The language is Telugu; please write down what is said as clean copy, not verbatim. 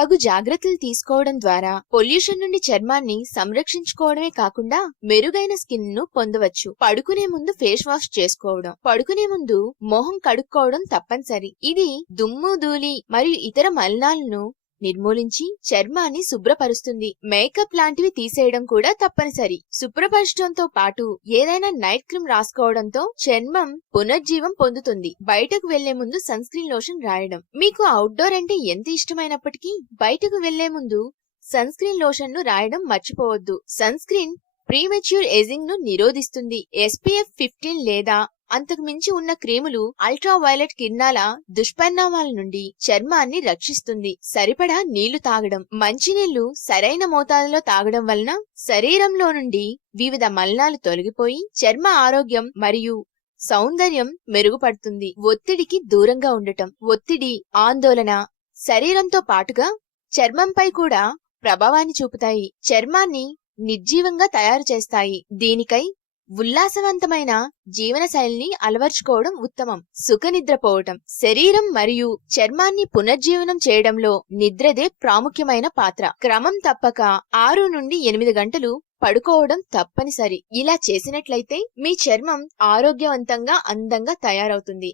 తగు జాగ్రత్తలు తీసుకోవడం ద్వారా పొల్యూషన్ నుండి చర్మాన్ని సంరక్షించుకోవడమే కాకుండా మెరుగైన స్కిన్ ను పొందవచ్చు. పడుకునే ముందు ఫేస్ వాష్ చేసుకోవడం. పడుకునే ముందు మొహం కడుక్కోవడం తప్పనిసరి. ఇది దుమ్ము, ధూళి మరియు ఇతర మలినాలను నిర్మూలించి చర్మాన్ని శుభ్రపరుస్తుంది. మేకప్ లాంటివి తీసేయడం కూడా తప్పనిసరి. శుభ్రపరచడంతో పాటు ఏదైనా నైట్ క్రీమ్ రాసుకోవడంతో చర్మం పునర్జీవం పొందుతుంది. బయటకు వెళ్లే ముందు సన్ స్క్రీన్ లోషన్ రాయడం. మీకు అవుట్డోర్ అంటే ఎంత ఇష్టమైనప్పటికీ బయటకు వెళ్లే ముందు సన్ స్క్రీన్ లోషన్ ను రాయడం మర్చిపోవద్దు. సన్ స్క్రీన్ ప్రీమెచ్యూర్ ఏజింగ్ ను నిరోధిస్తుంది. SPF 15 లేదా అంతకు మించి ఉన్న క్రీములు అల్ట్రావైలెట్ కిరణాల దుష్పరిణామాల నుండి చర్మాన్ని రక్షిస్తుంది. సరిపడా నీళ్లు తాగడం. మంచినీళ్లు సరైన మోతాదులో తాగడం వలన శరీరంలో నుండి వివిధ మలినాలు తొలగిపోయి చర్మ ఆరోగ్యం మరియు సౌందర్యం మెరుగుపడుతుంది. ఒత్తిడికి దూరంగా ఉండటం. ఒత్తిడి, ఆందోళన శరీరంతో పాటుగా చర్మంపై కూడా ప్రభావాన్ని చూపుతాయి. చర్మాన్ని నిర్జీవంగా తయారు చేస్తాయి. దీనికై ఉల్లాసవంతమైన జీవన శైలిని అలవర్చుకోవడం ఉత్తమం. సుఖ నిద్రపోవటం. శరీరం మరియు చర్మాన్ని పునర్జీవనం చేయడంలో నిద్రదే ప్రాముఖ్యమైన పాత్ర. క్రమం తప్పక 6 నుండి 8 గంటలు పడుకోవడం తప్పనిసరి. ఇలా చేసినట్లయితే మీ చర్మం ఆరోగ్యవంతంగా, అందంగా తయారవుతుంది.